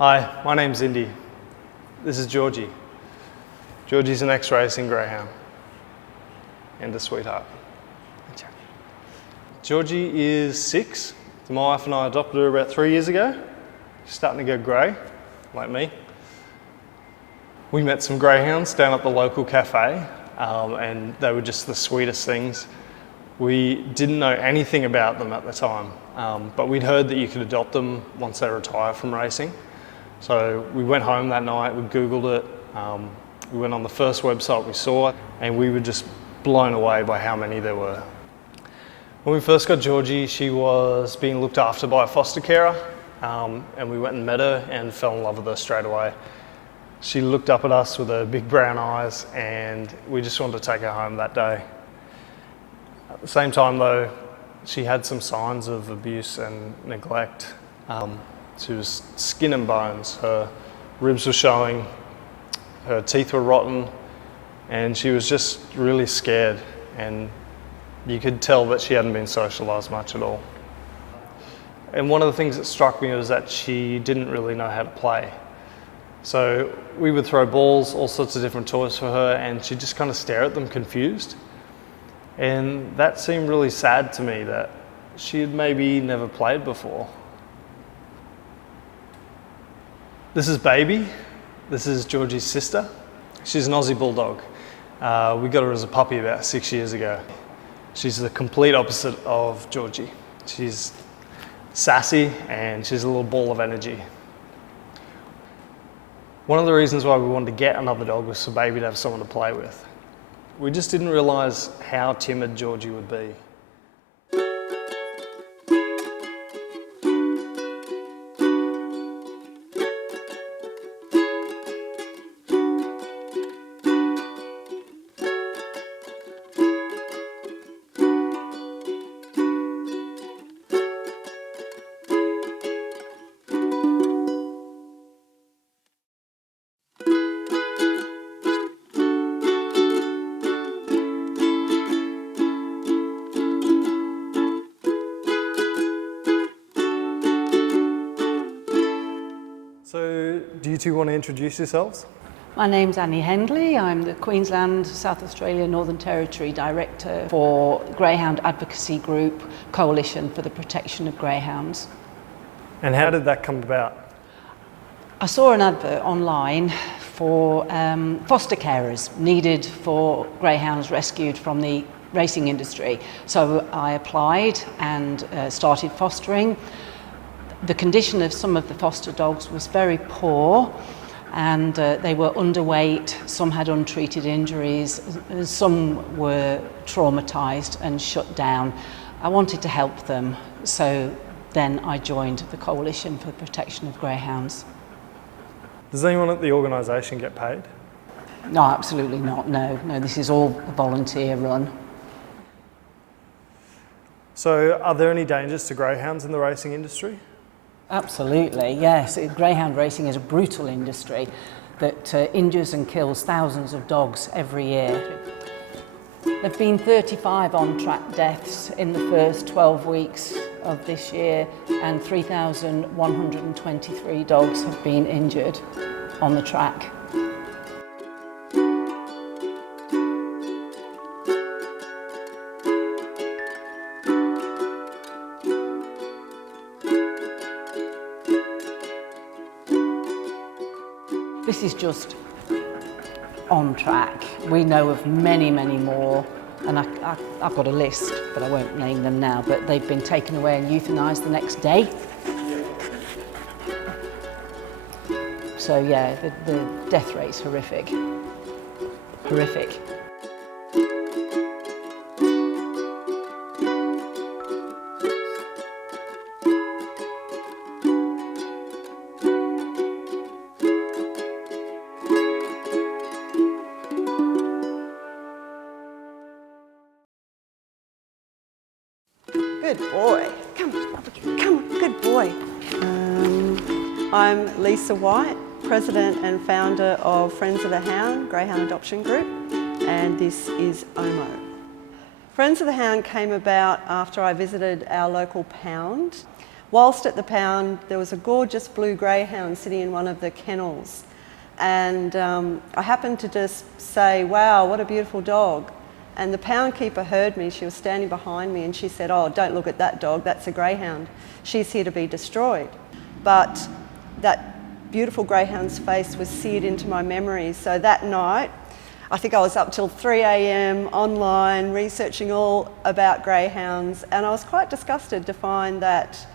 Hi, my name's Indy. This is Georgie. Georgie's an ex-racing greyhound and a sweetheart. Georgie is 6. My wife and I adopted her about 3 years ago. She's starting to go grey, like me. We met some greyhounds down at the local cafe, and they were just the sweetest things. We didn't know anything about them at the time, but we'd heard that you could adopt them once they retire from racing. So we went home that night, we Googled it, we went on the first website we saw, and we were just blown away by how many there were. When we first got Georgie, she was being looked after by a foster carer, and we went and met her and fell in love with her straight away. She looked up at us with her big brown eyes, and we just wanted to take her home that day. At the same time though, she had some signs of abuse and neglect. She was skin and bones. Her ribs were showing, her teeth were rotten, and she was just really scared, and you could tell that she hadn't been socialised much at all. And one of the things that struck me was that she didn't really know how to play. So we would throw balls, all sorts of different toys for her, and she'd just kind of stare at them confused. And that seemed really sad to me, that she had maybe never played before. This is Baby. This is Georgie's sister. She's an Aussie Bulldog. We got her as a puppy about 6 years ago. She's the complete opposite of Georgie. She's sassy and she's a little ball of energy. One of the reasons why we wanted to get another dog was for Baby to have someone to play with. We just didn't realise how timid Georgie would be. So, do you two want to introduce yourselves? My name's Annie Hendley. I'm the Queensland, South Australia, Northern Territory Director for Greyhound Advocacy Group Coalition for the Protection of Greyhounds. And how did that come about? I saw an advert online for foster carers needed for greyhounds rescued from the racing industry. So I applied and started fostering. The condition of some of the foster dogs was very poor, and they were underweight, some had untreated injuries, some were traumatised and shut down. I wanted to help them, so then I joined the Coalition for the Protection of Greyhounds. Does anyone at the organisation get paid? No, absolutely not, no, this is all a volunteer run. So, are there any dangers to greyhounds in the racing industry? Absolutely, yes. Greyhound racing is a brutal industry that injures and kills thousands of dogs every year. There have been 35 on-track deaths in the first 12 weeks of this year, and 3,123 dogs have been injured on the track. This is just on track. We know of many, many more, and I've got a list, but I won't name them now, but they've been taken away and euthanised the next day. So yeah, the death rate's horrific. Horrific. Good boy. Come on, up again. Come on, good boy. I'm Lisa White, President and Founder of Friends of the Hound, Greyhound Adoption Group, and this is Omo. Friends of the Hound came about after I visited our local pound. Whilst at the pound, there was a gorgeous blue greyhound sitting in one of the kennels. And I happened to just say, wow, what a beautiful dog. And the pound keeper heard me. She was standing behind me and she said, oh, don't look at that dog, that's a greyhound. She's here to be destroyed. But that beautiful greyhound's face was seared into my memory. So that night, I think I was up till 3 a.m. online researching all about greyhounds, and I was quite disgusted to find that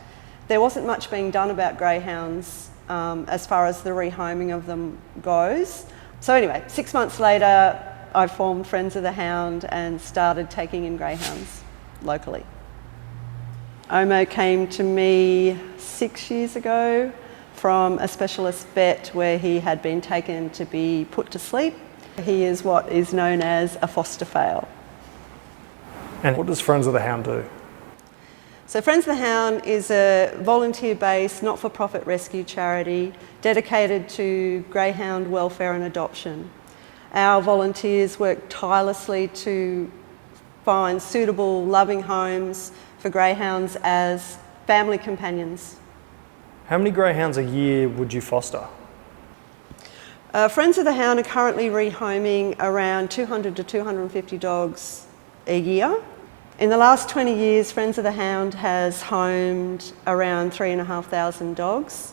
there wasn't much being done about greyhounds as far as the rehoming of them goes. So anyway, 6 months later, I formed Friends of the Hound and started taking in greyhounds locally. Omo came to me 6 years ago from a specialist vet where he had been taken to be put to sleep. He is what is known as a foster fail. And what does Friends of the Hound do? So Friends of the Hound is a volunteer-based, not-for-profit rescue charity dedicated to greyhound welfare and adoption. Our volunteers work tirelessly to find suitable, loving homes for greyhounds as family companions. How many greyhounds a year would you foster? Friends of the Hound are currently rehoming around 200 to 250 dogs a year. In the last 20 years, Friends of the Hound has homed around 3,500 dogs,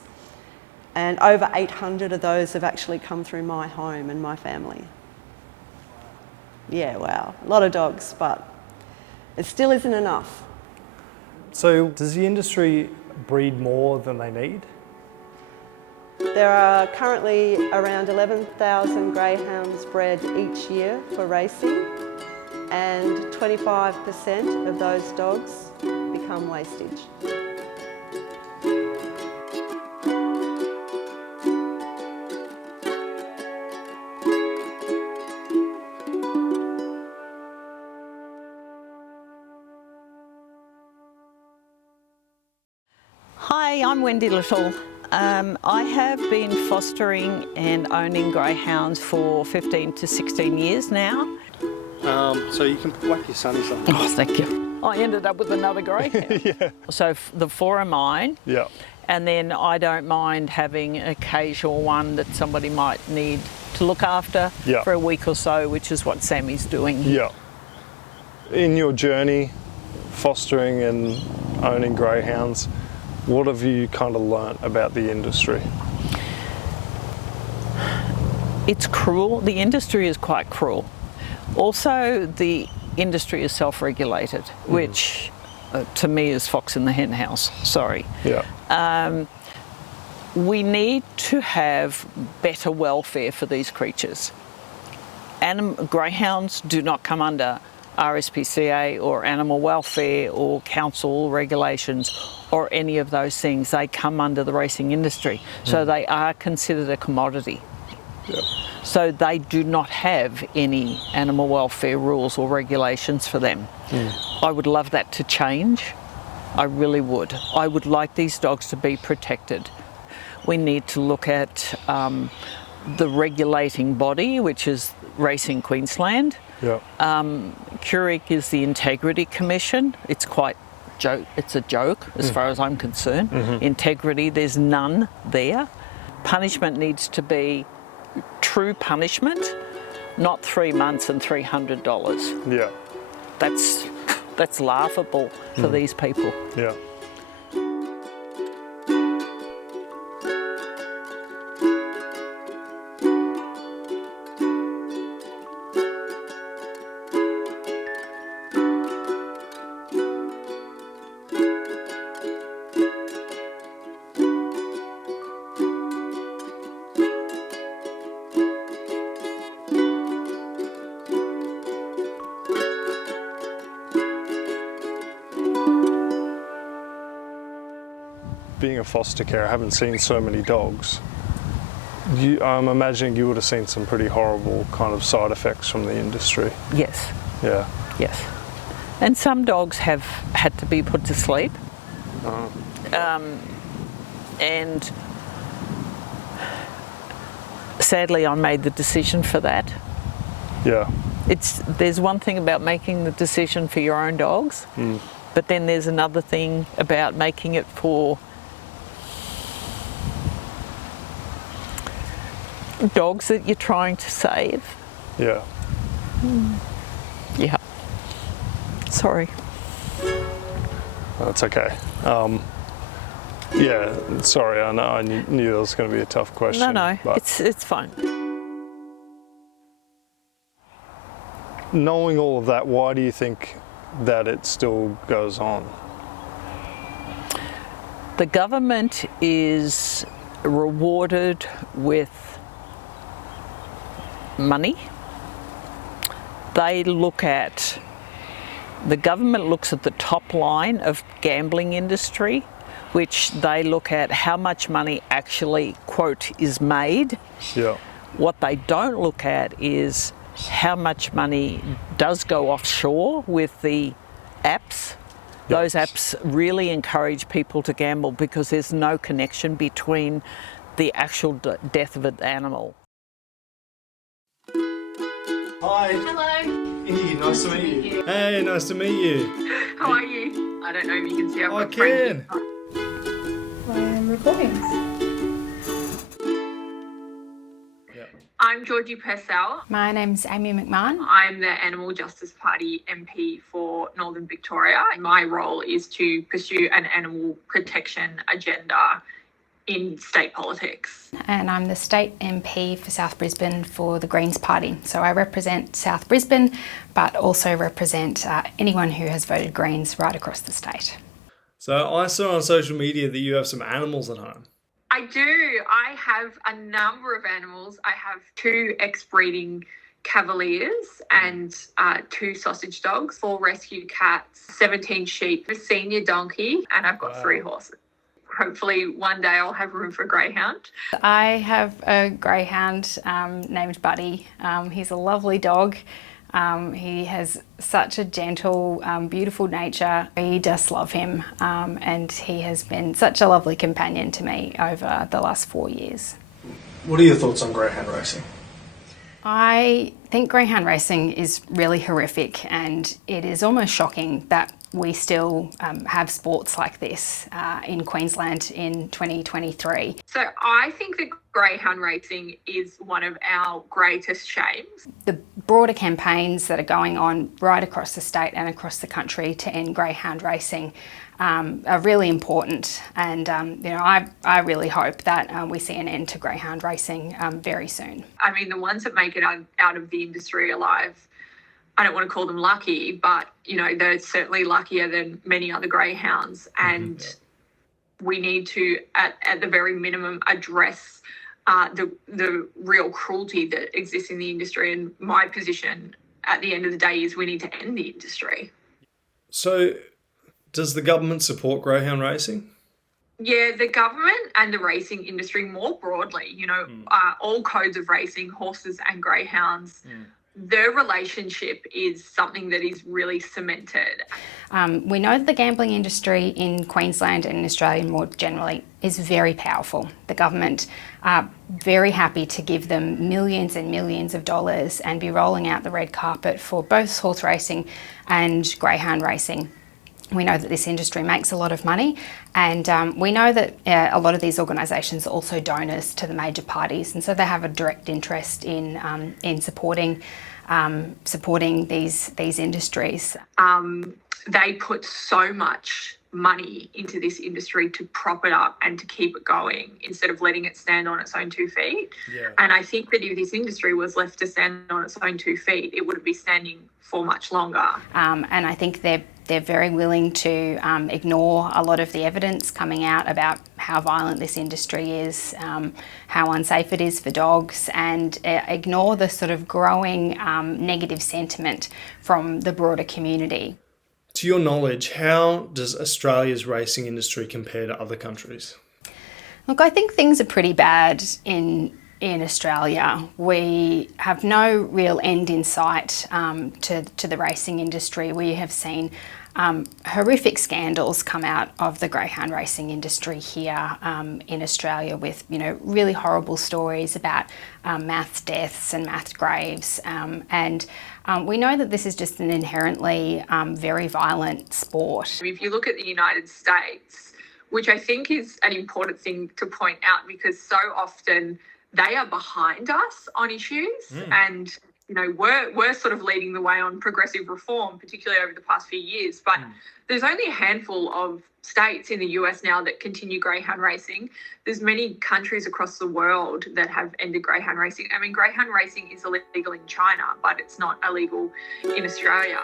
and over 800 of those have actually come through my home and my family. Yeah, wow, a lot of dogs, but it still isn't enough. So does the industry breed more than they need? There are currently around 11,000 greyhounds bred each year for racing, and 25% of those dogs become wastage. Hi, I'm Wendy Little. I have been fostering and owning greyhounds for 15 to 16 years now. So you can whack your sunnies on. Oh, thank you. I ended up with another greyhound. Yeah. So the four are mine. Yeah. And then I don't mind having an occasional one that somebody might need to look after for a week or so, which is what Sammy's doing. Yeah. In your journey fostering and owning greyhounds, what have you kind of learnt about the industry? It's cruel. The industry is quite cruel. Also, the industry is self-regulated, which to me is fox in the hen house. Sorry. Yeah. We need to have better welfare for these creatures. Greyhounds do not come under RSPCA or animal welfare or council regulations or any of those things. They come under the racing industry. So they are considered a commodity. Yeah. So they do not have any animal welfare rules or regulations for them. I would love that to change. I really would. I would like these dogs to be protected. We need to look at the regulating body, which is Racing Queensland. Yeah. CURIC is the Integrity Commission. It's a joke as far as I'm concerned. Integrity, there's none there. Punishment needs to be true punishment, not 3 months and $300. Yeah. That's laughable for these people. Yeah. Being a foster care, I haven't seen so many dogs. I'm imagining you would have seen some pretty horrible kind of side effects from the industry. Yes. Yeah. Yes. And some dogs have had to be put to sleep. And sadly, I made the decision for that. Yeah. There's one thing about making the decision for your own dogs, But then there's another thing about making it for dogs that you're trying to save. Yeah. Yeah. Sorry. That's okay. Yeah, sorry, I know I knew that was going to be a tough question. No, but it's fine. knowing all of that, why do you think that it still goes on? The government is rewarded with money. The government looks at the top line of gambling industry, which they look at how much money actually, quote, is made. Yeah. What they don't look at is how much money does go offshore with the apps. Those apps really encourage people to gamble because there's no connection between the actual death of an animal. Hi. Hello. Indy, nice to meet you. Hey, nice to meet you. How are you? I don't know if you can see. I can. I'm recording. I'm Georgie Purcell. My name's Amy Macmahon. I'm the Animal Justice Party MP for Northern Victoria. My role is to pursue an animal protection agenda in state politics. And I'm the state MP for South Brisbane for the Greens Party. So I represent South Brisbane, but also represent anyone who has voted Greens right across the state. So I saw on social media that you have some animals at home. I do. I have a number of animals. I have 2 ex-breeding Cavaliers and 2 sausage dogs, 4 rescue cats, 17 sheep, a senior donkey, and I've got 3 horses. Hopefully one day I'll have room for a greyhound. I have a greyhound named Brodie. He's a lovely dog. He has such a gentle, beautiful nature. We just love him, and he has been such a lovely companion to me over the last 4 years. What are your thoughts on greyhound racing? I think greyhound racing is really horrific, and it is almost shocking that we still have sports like this in Queensland in 2023. So I think that greyhound racing is one of our greatest shames. The broader campaigns that are going on right across the state and across the country to end greyhound racing are really important, and I really hope that we see an end to greyhound racing very soon. I mean, the ones that make it out of the industry alive, I don't want to call them lucky, but they're certainly luckier than many other greyhounds, and we need to, at the very minimum, address the real cruelty that exists in the industry. And my position at the end of the day is we need to end the industry. So, does the government support greyhound racing? Yeah, the government and the racing industry more broadly, all codes of racing, horses and greyhounds, their relationship is something that is really cemented. We know that the gambling industry in Queensland and in Australia more generally is very powerful. The government are very happy to give them millions and millions of dollars and be rolling out the red carpet for both horse racing and greyhound racing. We know that this industry makes a lot of money, and we know that a lot of these organisations are also donors to the major parties, and so they have a direct interest in supporting these industries. They put so much money into this industry to prop it up and to keep it going instead of letting it stand on its own 2 feet. Yeah. And I think that if this industry was left to stand on its own 2 feet, it wouldn't be standing for much longer. And I think they're very willing to ignore a lot of the evidence coming out about how violent this industry is, how unsafe it is for dogs, and ignore the sort of growing negative sentiment from the broader community. To your knowledge, how does Australia's racing industry compare to other countries? Look, I think things are pretty bad in Australia. We have no real end in sight to the racing industry. We have seen horrific scandals come out of the greyhound racing industry here in Australia with, really horrible stories about mass deaths and mass graves. And we know that this is just an inherently very violent sport. If you look at the United States, which I think is an important thing to point out because so often they are behind us on issues and we're sort of leading the way on progressive reform, particularly over the past few years. But there's only a handful of states in the US now that continue greyhound racing. There's many countries across the world that have ended greyhound racing. I mean, greyhound racing is illegal in China, but it's not illegal in Australia.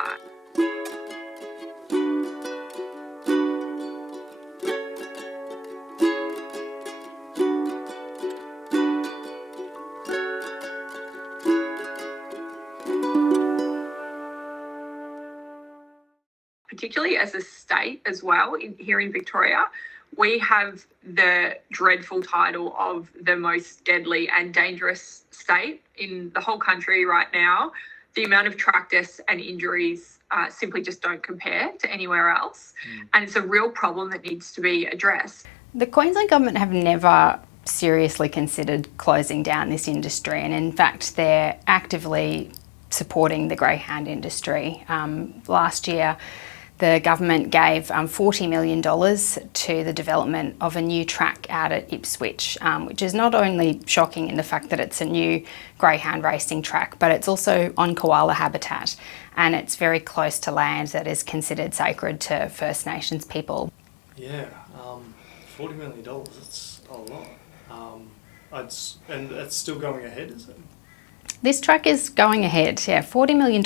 Particularly as a state as well, here in Victoria, we have the dreadful title of the most deadly and dangerous state in the whole country right now. The amount of track deaths and injuries simply just don't compare to anywhere else. And it's a real problem that needs to be addressed. The Queensland government have never seriously considered closing down this industry, and in fact they're actively supporting the greyhound industry. Last year the government gave $40 million to the development of a new track out at Ipswich, which is not only shocking in the fact that it's a new greyhound racing track, but it's also on koala habitat, and it's very close to land that is considered sacred to First Nations people. Yeah, $40 million, that's a lot. And it's still going ahead, is it? This track is going ahead, yeah, $40 million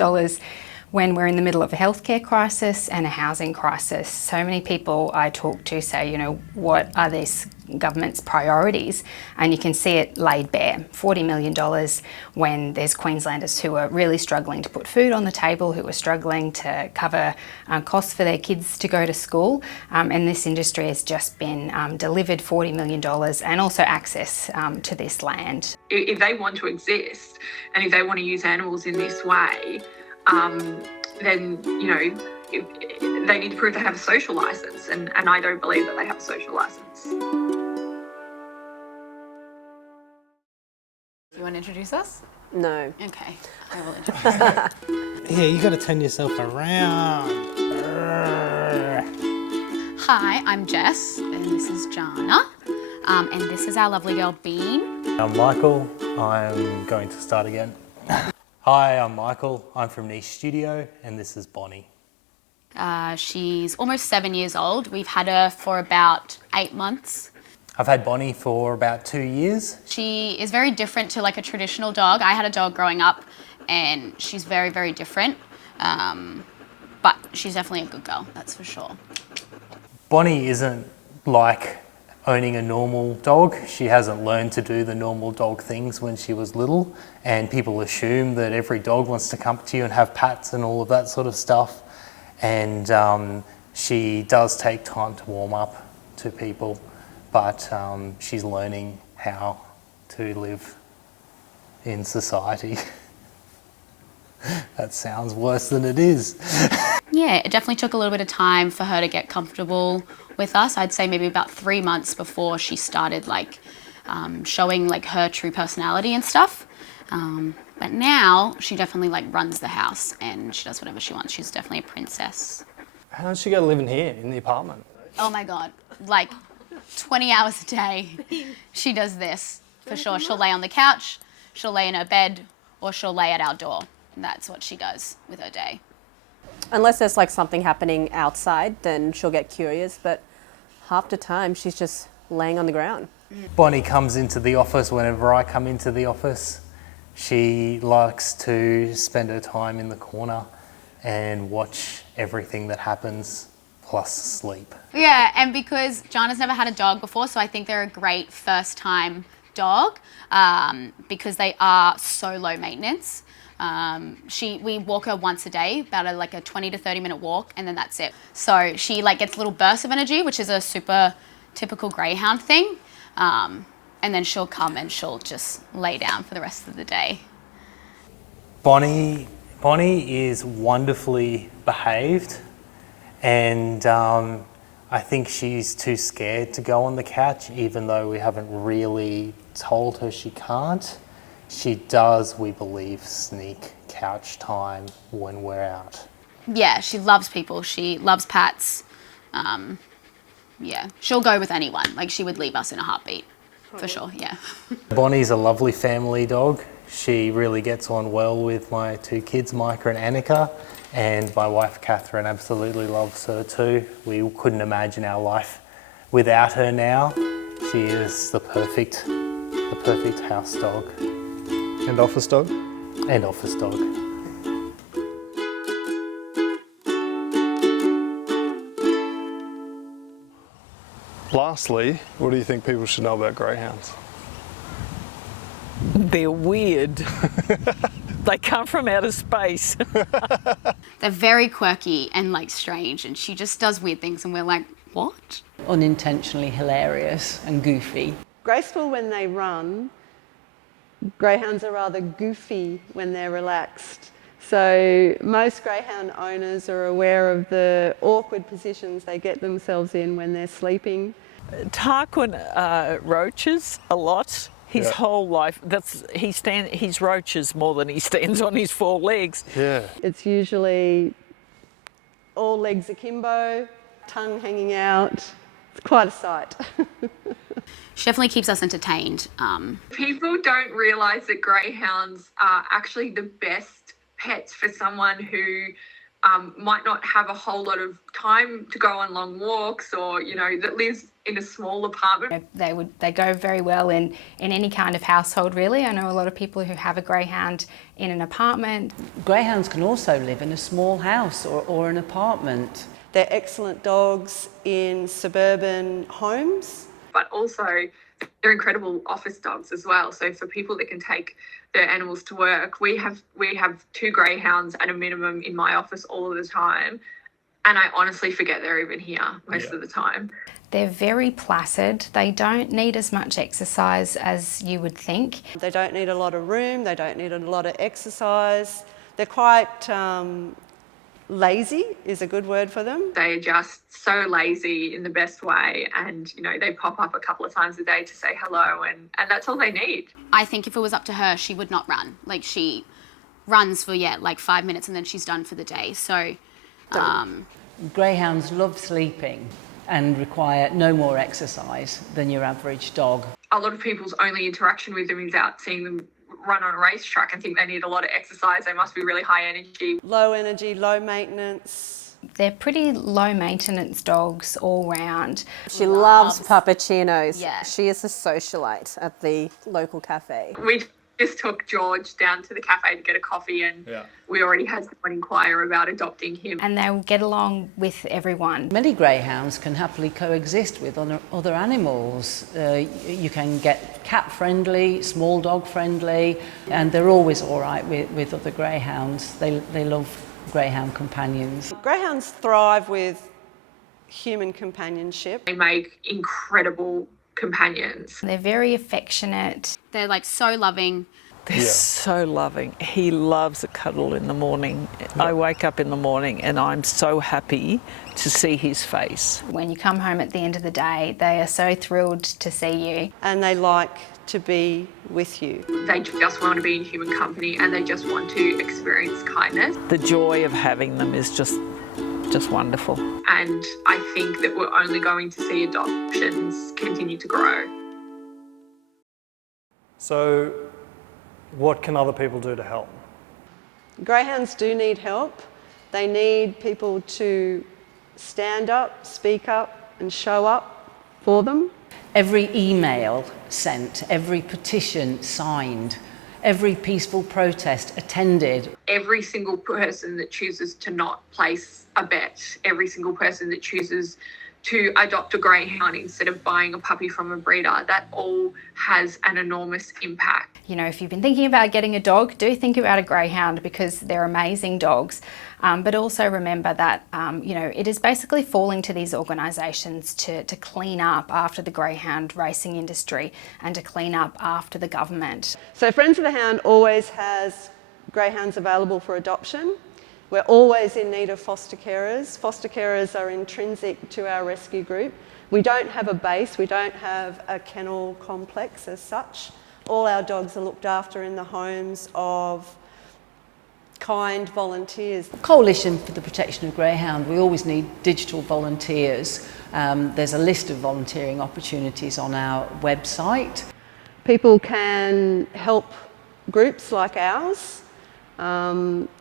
when we're in the middle of a healthcare crisis and a housing crisis. So many people I talk to say, what are this government's priorities? And you can see it laid bare. $40 million when there's Queenslanders who are really struggling to put food on the table, who are struggling to cover costs for their kids to go to school. And this industry has just been delivered $40 million and also access to this land. If they want to exist and if they want to use animals in this way, then, they need to prove they have a social licence, and I don't believe that they have a social licence. You want to introduce us? No. Okay, I will introduce us. Yeah, you got to turn yourself around. Hi, I'm Jess, and this is Janna, and this is our lovely girl Bean. I'm Michael. I'm going to start again. Hi, I'm Michael. I'm from Niche Studio, and this is Bonnie. She's almost 7 years old. We've had her for about 8 months. I've had Bonnie for about 2 years. She is very different to like a traditional dog. I had a dog growing up, and she's very, very different. But she's definitely a good girl, that's for sure. Bonnie isn't like owning a normal dog. She hasn't learned to do the normal dog things when she was little, and people assume that every dog wants to come to you and have pats and all of that sort of stuff. And she does take time to warm up to people, but she's learning how to live in society. That sounds worse than it is. Yeah, it definitely took a little bit of time for her to get comfortable with us. I'd say maybe about 3 months before she started showing her true personality and stuff. But now she definitely runs the house and she does whatever she wants. She's definitely a princess. How does she go living here in the apartment? Oh my God, 20 hours a day she does this for sure. She'll lay on the couch, she'll lay in her bed, or she'll lay at our door. That's what she does with her day. Unless there's something happening outside, then she'll get curious, but half the time she's just laying on the ground. Bonnie comes into the office whenever I come into the office. She likes to spend her time in the corner and watch everything that happens, plus sleep. Yeah, and because Janna's never had a dog before, so I think they're a great first time dog because they are so low maintenance. We walk her once a day, about a 20 to 30 minute walk, and then that's it. So she gets little bursts of energy, which is a super typical greyhound thing. And then she'll come and she'll just lay down for the rest of the day. Bonnie is wonderfully behaved, and I think she's too scared to go on the couch, even though we haven't really told her she can't. She does, we believe, sneak couch time when we're out. Yeah, she loves people. She loves pets. Yeah, she'll go with anyone. Like, she would leave us in a heartbeat, for sure, yeah. Bonnie's a lovely family dog. She really gets on well with my two kids, Micah and Annika, and my wife Catherine absolutely loves her too. We couldn't imagine our life without her now. She is the perfect house dog. And office dog? And office dog. Lastly, what do you think people should know about greyhounds? They're weird. They come from outer space. They're very quirky and like strange, and she just does weird things and we're like, what? Unintentionally hilarious and goofy. Graceful when they run. Greyhounds are rather goofy when they're relaxed. So most greyhound owners are aware of the awkward positions they get themselves in when they're sleeping. Tarquin roaches a lot. His Yeah. whole life, he's roaches more than he stands on his four legs. Yeah. It's usually all legs akimbo, tongue hanging out. It's quite a sight. She definitely keeps us entertained. People don't realise that greyhounds are actually the best pets for someone who might not have a whole lot of time to go on long walks, or, you know, that lives in a small apartment. They go very well in any kind of household, really. I know a lot of people who have a greyhound in an apartment. Greyhounds can also live in a small house or an apartment. They're excellent dogs in suburban homes. But also they're incredible office dogs as well. So for people that can take their animals to work, we have 2 greyhounds at a minimum in my office all of the time. And I honestly forget they're even here most of the time. They're very placid. They don't need as much exercise as you would think. They don't need a lot of room. They don't need a lot of exercise. They're quite lazy is a good word for them. They are just so lazy in the best way, and, you know, they pop up a couple of times a day to say hello, and that's all they need. I think if it was up to her, she would not run. Like, she runs for, like 5 minutes and then she's done for the day. So, Greyhounds love sleeping and require no more exercise than your average dog. A lot of people's only interaction with them is out seeing them run on a racetrack and think they need a lot of exercise. They must be really high energy. Low energy, low maintenance. They're pretty low maintenance dogs all round. She loves puppuccinos. Yeah. She is a socialite at the local cafe. We just took George down to the cafe to get a coffee, and we already had someone inquire about adopting him. And they'll get along with everyone. Many greyhounds can happily coexist with other animals. You can get cat-friendly, small dog-friendly, and they're always all right with other greyhounds. They love greyhound companions. Greyhounds thrive with human companionship. They make incredible companions. They're very affectionate. they're like so loving. They're so loving. He loves a cuddle in the morning. I wake up in the morning and I'm so happy to see his face. When you come home at the end of the day, they are so thrilled to see you. And they like to be with you. They just want to be in human company and they just want to experience kindness. The joy of having them is just wonderful. And I think that we're only going to see adoptions continue to grow. So, what can other people do to help? Greyhounds do need help. They need people to stand up, speak up and show up for them. Every email sent, every petition signed, every peaceful protest attended. Every single person that chooses to not place a bet, every single person that chooses to adopt a greyhound instead of buying a puppy from a breeder, that all has an enormous impact. You know, if you've been thinking about getting a dog, do think about a greyhound because they're amazing dogs. But also remember that, you know, it is basically falling to these organisations to clean up after the greyhound racing industry and to clean up after the government. So Friends of the Hound always has greyhounds available for adoption. We're always in need of foster carers. Foster carers are intrinsic to our rescue group. We don't have a base, we don't have a kennel complex as such. All our dogs are looked after in the homes of kind volunteers. Coalition for the Protection of Greyhound, we always need digital volunteers. There's a list of volunteering opportunities on our website. People can help groups like ours.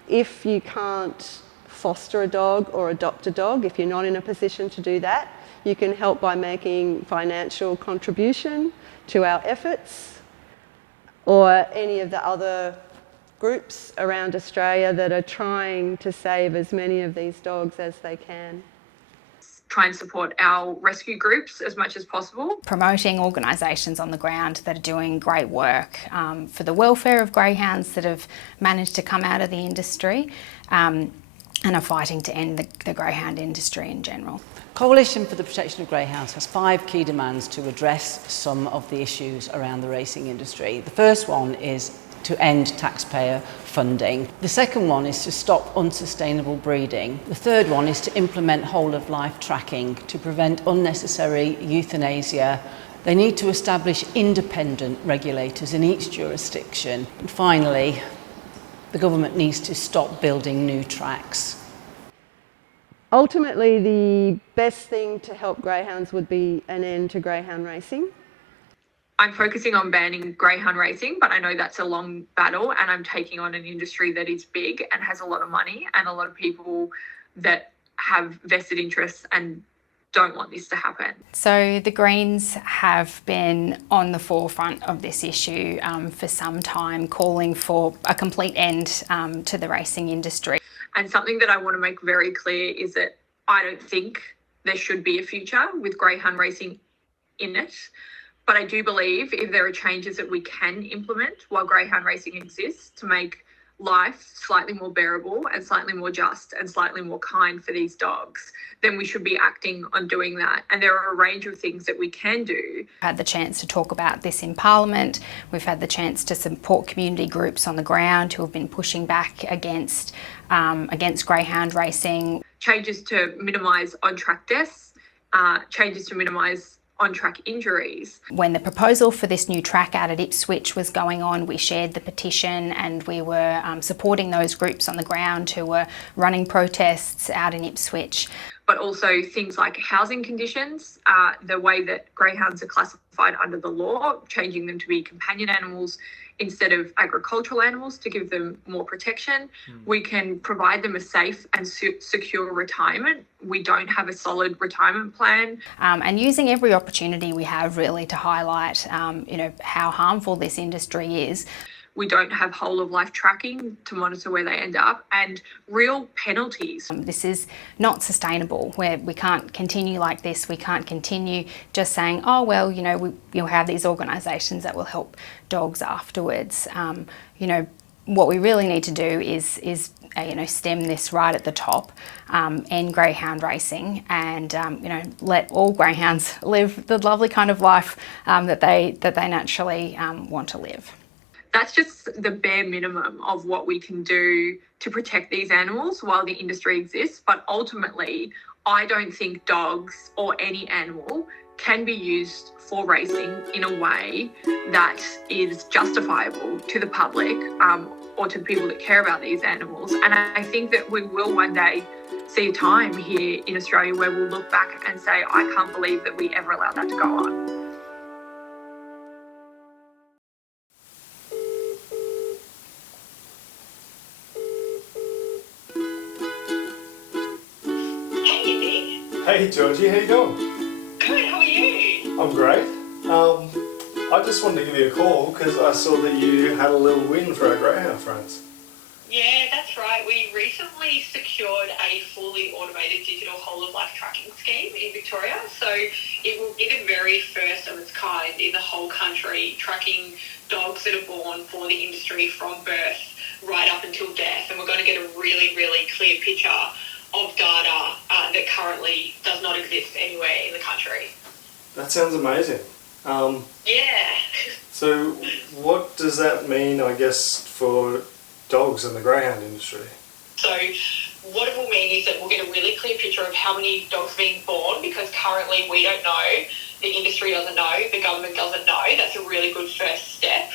If you can't foster a dog or adopt a dog, if you're not in a position to do that, you can help by making financial contribution to our efforts, or any of the other groups around Australia that are trying to save as many of these dogs as they can. Try and support our rescue groups as much as possible. Promoting organisations on the ground that are doing great work for the welfare of greyhounds that have managed to come out of the industry and are fighting to end the greyhound industry in general. Coalition for the Protection of Greyhounds has 5 key demands to address some of the issues around the racing industry. The first one is to end taxpayer funding. The second one is to stop unsustainable breeding. The third one is to implement whole-of-life tracking to prevent unnecessary euthanasia. They need to establish independent regulators in each jurisdiction. And finally, the government needs to stop building new tracks. Ultimately, the best thing to help greyhounds would be an end to greyhound racing. I'm focusing on banning greyhound racing, but I know that's a long battle, and I'm taking on an industry that is big and has a lot of money and a lot of people that have vested interests and don't want this to happen. So the Greens have been on the forefront of this issue for some time, calling for a complete end to the racing industry. And something that I want to make very clear is that I don't think there should be a future with greyhound racing in it. But I do believe if there are changes that we can implement while greyhound racing exists to make life slightly more bearable and slightly more just and slightly more kind for these dogs, then we should be acting on doing that. And there are a range of things that we can do. We've had the chance to talk about this in Parliament. We've had the chance to support community groups on the ground who have been pushing back against greyhound racing. Changes to minimise on-track deaths, changes to minimise on-track injuries. When the proposal for this new track out at Ipswich was going on, we shared the petition and we were supporting those groups on the ground who were running protests out in Ipswich. But also things like housing conditions, the way that greyhounds are classified under the law, changing them to be companion animals instead of agricultural animals to give them more protection. We can provide them a safe and secure retirement. We don't have a solid retirement plan. And using every opportunity we have really to highlight, how harmful this industry is. We don't have whole-of-life tracking to monitor where they end up, and real penalties. This is not sustainable, where we can't continue like this. We can't continue just saying, oh, well, we'll have these organisations that will help dogs afterwards. What we really need to do is stem this right at the top, end greyhound racing, and let all greyhounds live the lovely kind of life that they naturally want to live. That's just the bare minimum of what we can do to protect these animals while the industry exists. But ultimately, I don't think dogs or any animal can be used for racing in a way that is justifiable to the public or to people that care about these animals. And I think that we will one day see a time here in Australia where we'll look back and say, I can't believe that we ever allowed that to go on. Hey Georgie, how you doing? Good, how are you? I'm great. I just wanted to give you a call because I saw that you had a little win for our greyhound friends. Yeah, that's right. We recently secured a fully automated digital whole-of-life tracking scheme in Victoria. So it will be the very first of its kind in the whole country, tracking dogs that are born for the industry from birth right up until death. And we're going to get a really, really clear picture of data that currently does not exist anywhere in the country. That sounds amazing. Yeah. So what does that mean, I guess, for dogs in the greyhound industry? So what it will mean is that we'll get a really clear picture of how many dogs are being born, because currently we don't know, the industry doesn't know, the government doesn't know. That's a really good first step.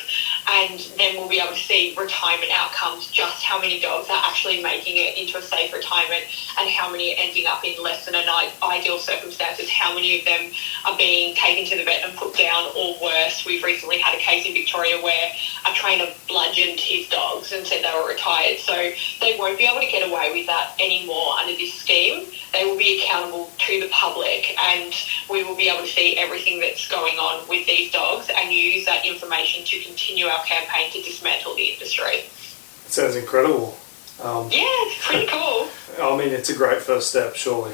And then we'll be able to see retirement outcomes, just how many dogs are actually making it into a safe retirement and how many are ending up in less than ideal circumstances, how many of them are being taken to the vet and put down, or worse. We've recently had a case in Victoria where a trainer bludgeoned his dogs and said they were retired. So they won't be able to get away with that anymore under this scheme. They will be accountable to the public, and we will be able to see everything that's going on with these dogs and use that information to continue our campaign to dismantle the industry. It sounds incredible. Yeah, it's pretty cool. I mean, it's a great first step, surely.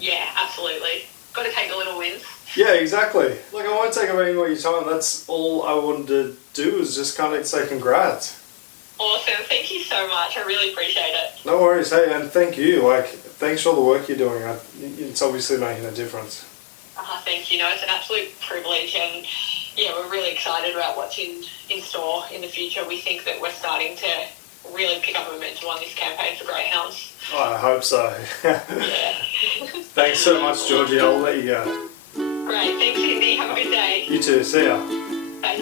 Yeah, absolutely. Got to take the little wins. Yeah, exactly. Like, I won't take up any more of your time. That's all I wanted to do, is just kind of say congrats. Awesome. Thank you so much. I really appreciate it. No worries. Hey, and thank you. Like, thanks for all the work you're doing. It's obviously making a difference. Thank you. No, it's an absolute privilege, and yeah, we're really excited about what's in store in the future. We think that we're starting to really pick up momentum on this campaign for greyhounds. I hope so. Yeah. Thanks so much, Georgie. I'll let you go. Great. Thanks, Indy. Have a good day. You too. See ya. Bye.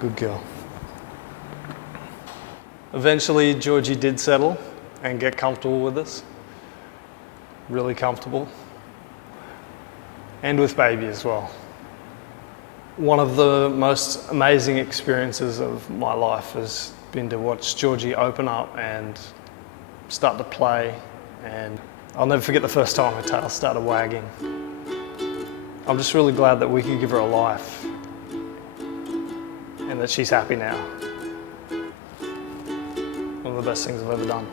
Good girl. Eventually, Georgie did settle and get comfortable with us. Really comfortable. And with baby as well. One of the most amazing experiences of my life has been to watch Georgie open up and start to play. And I'll never forget the first time her tail started wagging. I'm just really glad that we could give her a life and that she's happy now. One of the best things I've ever done.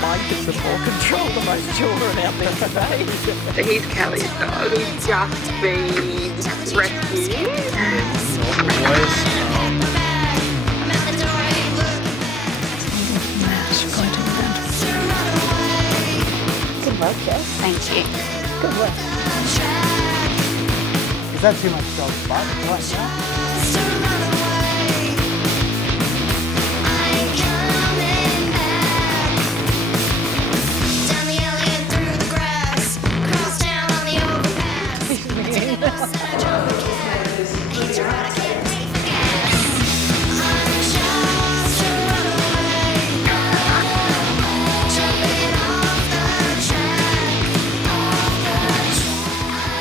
Mike is the more control of most children out there today. So he's Kelly's dog. He's just been rescued. Good work, Jess. Thank you. Good work. Is that too much dog fight right now?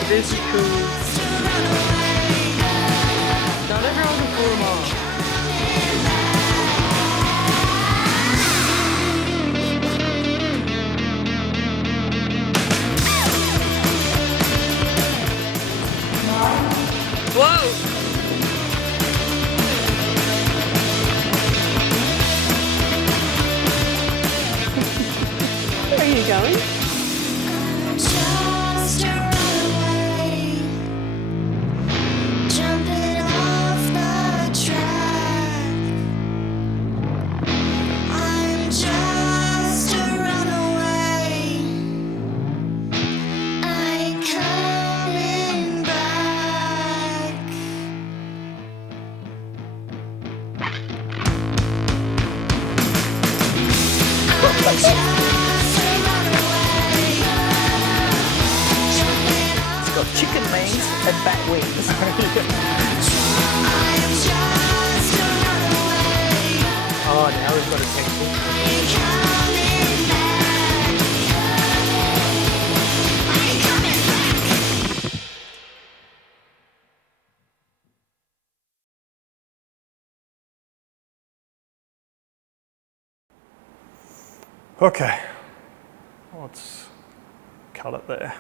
This is cool. Not everyone can pull them off. Whoa! Where are you going? It's got chicken wings and bat wings. Oh, now we've got attention. Okay, let's cut it there.